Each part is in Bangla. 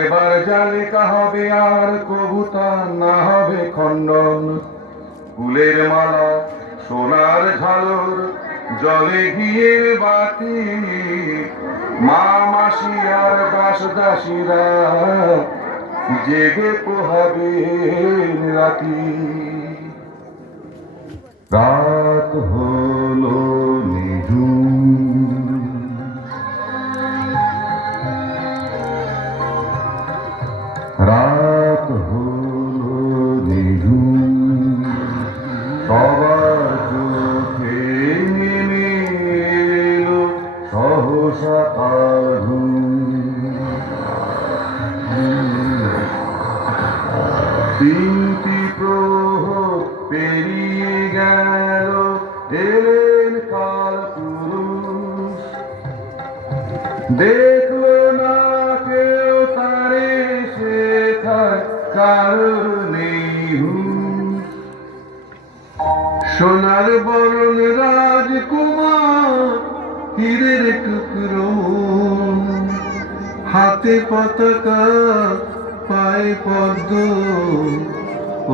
এবার জালিকা হবে আর কবুতর না হবে খণ্ডন। ফুলের মালা সোনার ঝালর জলে ঘিয়ের বাতি, মা মাসি আর দাস দাসীরা জেগে পোহাবে রাতি। রাত হলো নিঝুম, রাত হলো নিঝুম, সবার চোখে নেমে এলো সহসা কাল ঘুম। তিনটি প্রহর পেরিয়ে গেল, এলেন কাল পুরুষ। দেখলো না কেউ তারে, শেখার কারণ নেই হুঁশ। সোনার বরণ রাজকুমার হীরের টুকরো, হাতে পতাকা পায়ে পদ্ম,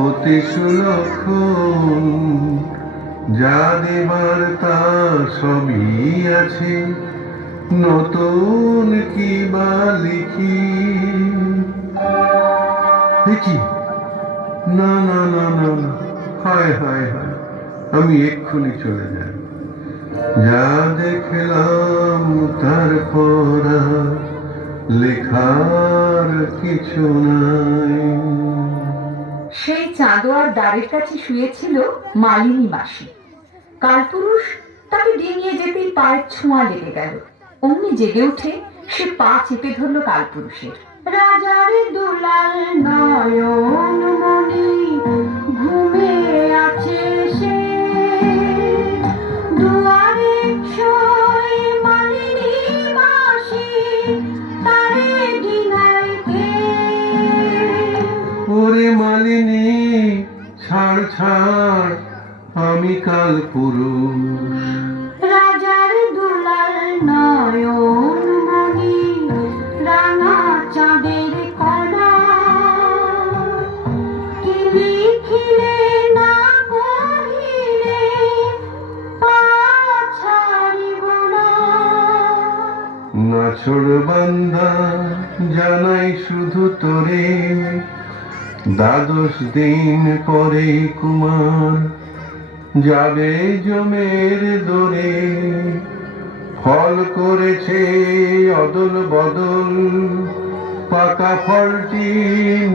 অতি সুলক্ষণ। যা দেবার তা সবই আছে, নতুন কি বা লিখি। দেখি না না না না না, হায় হায় হায়, আমি এক্ষুনি চলে যাই। যা দেখলাম তারপর লেখার কিছু নাই। সেই চাঁদোয়ার দ্বারের কাছে শুয়েছিল মালিনী মাসি। কালপুরুষ তাকে ডিঙিয়ে যেতেই পায়ের ছোঁয়া লেগে গেল। অমনি জেগে উঠে সে পা চেপে ধরল কালপুরুষের। রাজার দুলাল নয়ন মনি ঘুমে আছে সে, দুয়ারে শোয় মালিনী মাসি, তারে ডিঙায় কে? ওরে মালিনী ছাড় ছাড়, আমি কালপুরুষ। রাজার দুলাল নয়ন মনি রাঙা চাঁদের কণা, কি লিখিলে না কহিলে পা ছাড়িব না। নাছোড় বান্দা জানাই শুধু তোরে, দ্বাদশ দিন পরে কুমার যাবে জমের দোরে। ফল করেছে অদল বদল, পাকা ফলটি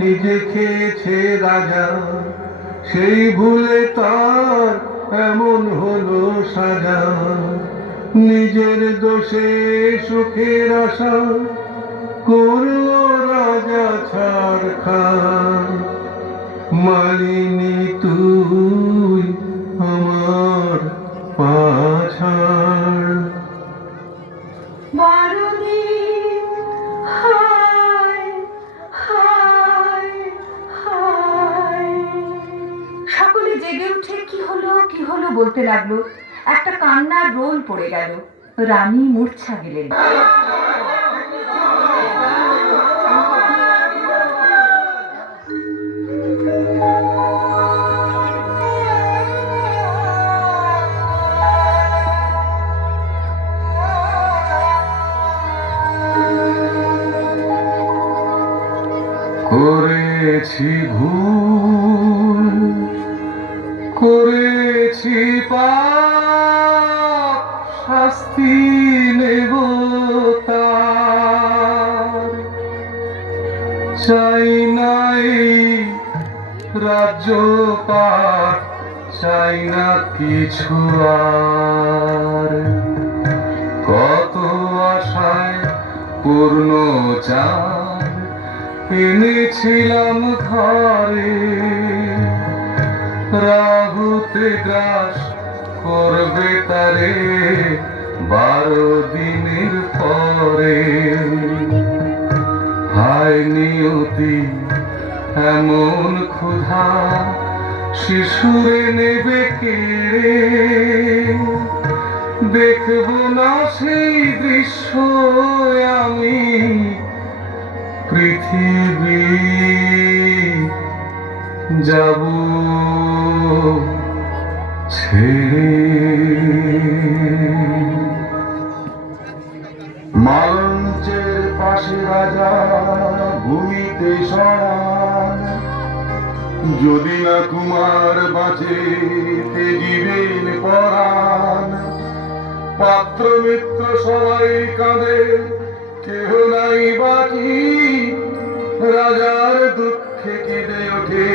নিজে খেয়েছে রাজা। সেই ভুলে তার এমন হলো সাজা, নিজের দোষে সুখের আশা করলো রাজা ছাড়খার। মালিনী তুই আমার পা ছাড়। বড়দিন হায় হায় হায়। সকলে জেগে উঠে কি হলো বলতে লাগলো। একটা কান্নার রোল পড়ে গেল। রানী মূর্ছা গেলেন। করেছি ভুল, করেছি পাপ, শাস্তি নেব তার। চাই নাই রাজ্য পাপ, চাই না কিছু আর। কত আশায় পূর্ণ চাঁদ এনেছিলাম ঘরে, রাহুতে গ্রাস করবে তারে 12 দিনের পরে। হায় নিয়তি এমন ক্ষুধা, শিশুরে নেবে কেড়ে। দেখব না সেই দৃশ্য আমি পৃথিবী যাব ছেড়ে। মালঞ্চের পাশে রাজা ভূমিতে সরান, যদি না কুমার বাঁচে তেজিবেন পরাণ। পাত্র মিত্র সবাই কাঁদে, কেহ নাই বাকি, রাজার দুঃখে কেঁদে ওঠে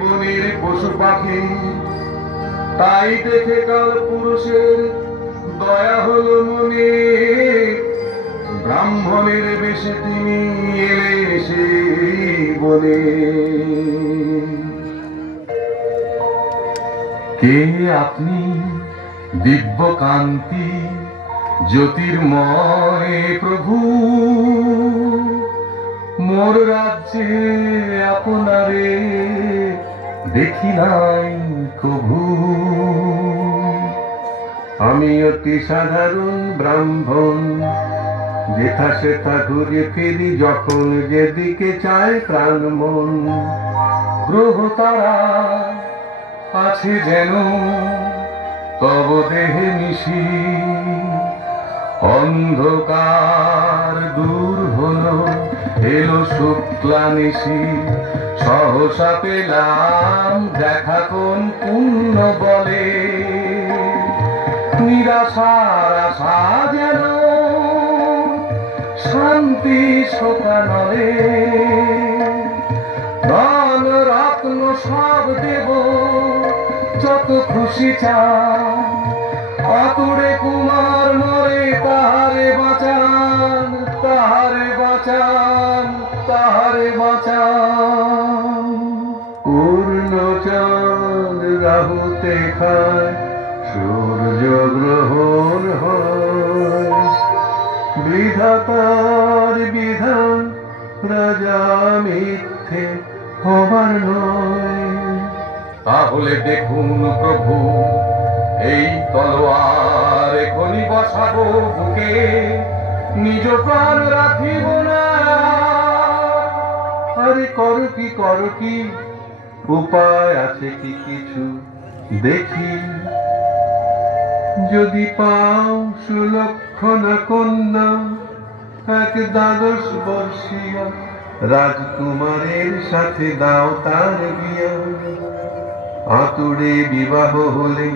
বনের পশু পাখি। তাই দেখে কাল পুরুষের দয়া হলো মনে, ব্রাহ্মণের বেশে তিনি এলেন সেই বনে। কে আপনি দিব্য কান্তি জ্যোতির্ময় প্রভু, মোর রাজ্যে আপনারে দেখি নাই কভু। আমি অতি সাধারণ ব্রাহ্মণ, যেথা সেথা ঘুরে ফিরি যখন যেদিকে চায় প্রাণ মন। গ্রহ তারা আছে যেন তব দেহে মিশি, অন্ধকার দূর হলো এলো শুক্লা নিশি। সহসা পেলাম দেখা কোন পুণ্য বলে, নিরাশার আশা যেন শান্তি শোকানলে। ধন রত্ন সব দেব যত খুশি চান, আতুরে কুমার মরে তাহারে বাঁচান, তাহারে বাঁচান, তাহারে বাঁচান। পূর্ণচন্দ্র রাহুতে খায়, সূর্য গ্রহণ হয়, বিধাতার বিধান রাজা মিথ্যে হবার নয়। তাহলে দেখুন প্রভু, এই তলোয়ার এখনই বসাবো বুকে, নিজ প্রাণ রাখিব না। আরে করো কি উপায় আছে কি কিছু দেখি, যদি পাও সুলক্ষণা কন্যা এক 12 বর্ষীয়া, রাজকুমারের সাথে দাও তার বিয়া। আতুরে বিবাহ হলে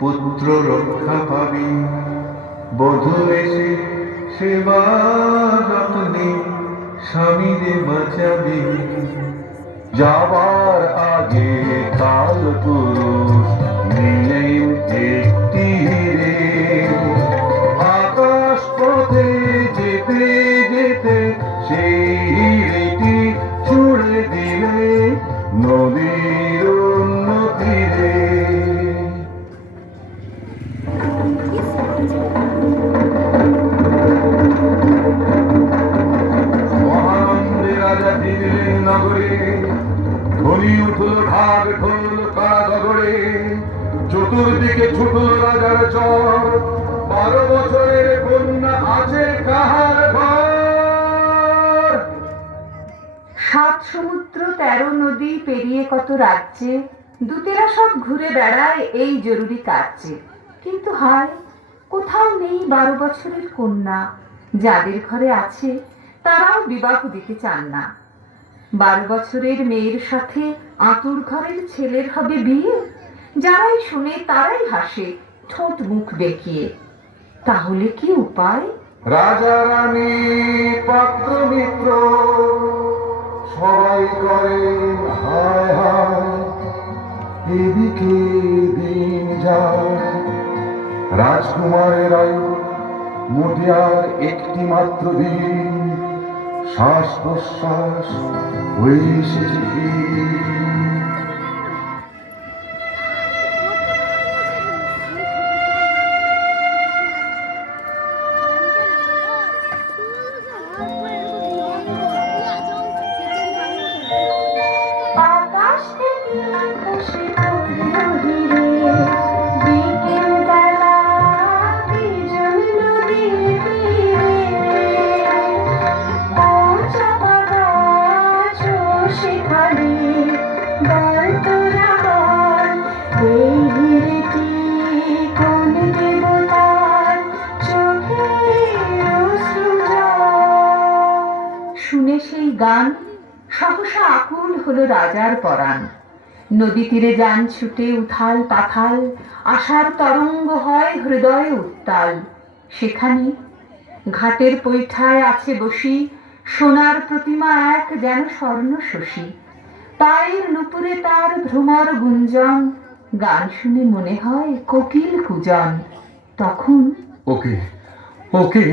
পুত্র রক্ষা পাবি, বধূ এসে সেবা যত্নে স্বামীরে বাঁচাবি। যাবার আগে কাল পুরুষ নিলেন একটি রে, আকাশ পথে যেতে যেতে সেই হিরেটি ছুড়ে দিলে নদীর অন্য তীরে। মহানন্দে রাজা দিলেন নগরে, ধ্বনি উঠল ঢাক ঢোল কারাগরে। চতুর্দিকে ছুটল রাজার চর, 12 বছরের কন্যা আছে কাহার ঘর। 7 সমুদ্র 13 নদী পেরিয়ে কত রাজ্যে, দূতেরা সব ঘুরে বেড়ায় এই জরুরি কার্যে। কিন্তু হায়, কোথাও নেই 12 বছরের কন্যা। যাদের ঘরে আছে তারাও বিবাহ দিতে চান না। 12 বছরের মেয়ের সাথে আতুর ঘরের ছেলের হবে বিয়ে। যারাই শুনে তারাই হাসে ঠোঁট মুখ বেঁকিয়ে। তাহলে কি উপায়? রাজা রানী পাত্র মিত্র সবাই করেন হায় হায়, এদিকে দিন যায়। রাজকুমারের আয়ু মোটে আর একটি মাত্র দিন, শ্বাস প্রশ্বাস হয়ে এসেছে আকাশ থেকে খসে পড়ল হিরে, বিকেল বেলা বিজন নদীর তীরে। ও চাপা সেখানে বল তোরা বল, এই হিরেটি কোন দেবতার চোখের অশ্রু জল। শুনে সেই গান সহসা আকুল হলো রাজার পরাণ। নদী তীরে যান ছুটে উথাল পাথাল, আশার তরঙ্গ হয় হৃদয়ে উত্তাল। সেখানে ঘাটের পৈঠায় আছে বসি সোনার প্রতিমা এক যেন স্বর্ণ শশী। পায়ের নুপুরে তার ভ্রমর গুঞ্জন, গান শুনে মনে হয় কোকিল কুজন। তখন ওকে ওকে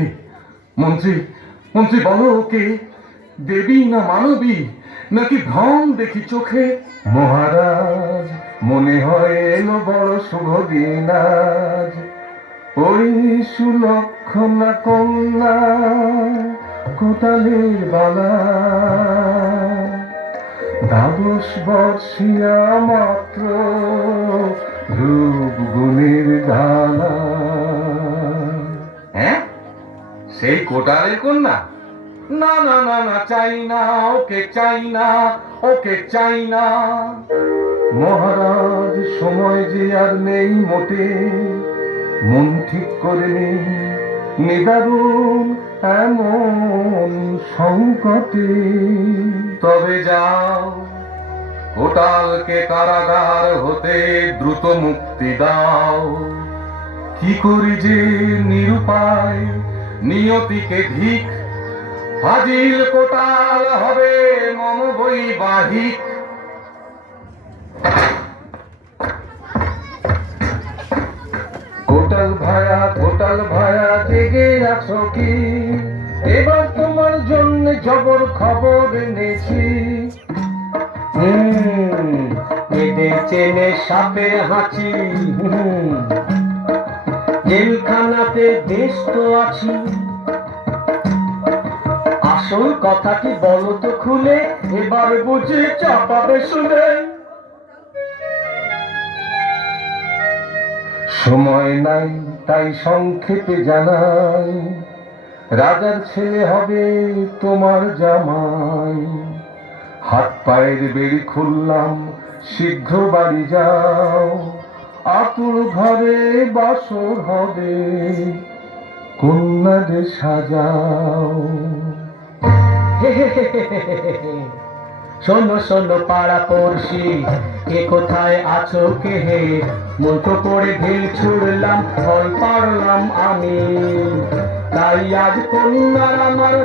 মন্ত্রী, মন্ত্রী বলো ওকে দেবী না মানবী, নাকি ভ্রম দেখি চোখে? মহারাজ, মনে হয় এলো বড় শুভ দিন আজ। ওই সুলক্ষণা কন্যা কোটালের বালা, দ্বাদশ বর্ষিয়া মাত্র রূপ গুণের ঢালা। হ্যাঁ, সেই কোটালের কন্যা? না না না না, চাই না ওকে, চাই না ওকে, চাই না। মহারাজ, সময় যে আর নেই মোটে, মন ঠিক করে নেই নিদারুণ এমন সংকটে। তবে যাও, কোটালকে কারাগার হতে দ্রুত মুক্তি দাও। কি করি যে নিরুপায়, নিয়তিকে ধিক, হাজিল কোটাল হবে মম বৈবাহিক। কোটাল ভায়া জেগে আছো কি? এবার তোমার জন্য জবর খবর এনেছি। এদের চেনে সাপের হাঁচি, জেলখানাতে ব্যস্ত আছি। আসল কথাটি বলো তো খুলে, এবার বুঝে চাপাবে শুনে। সময় নাই তাই সংক্ষেপে জানাই, রাজার ছেলে হবে তোমার জামাই। হাত পায়ের বেড়ি খুললাম, শীঘ্র বাড়ি যাও। আতুর ঘরে বাসর হবে, কন্যাদের সাজাও। শোনো শোনো পাড়া পড়শি, কে কোথায় আছো কে হে? মুঠো করে ঢিল ছুড়লাম, ফল পারলাম আমি। তাই আজ কন্যার আমার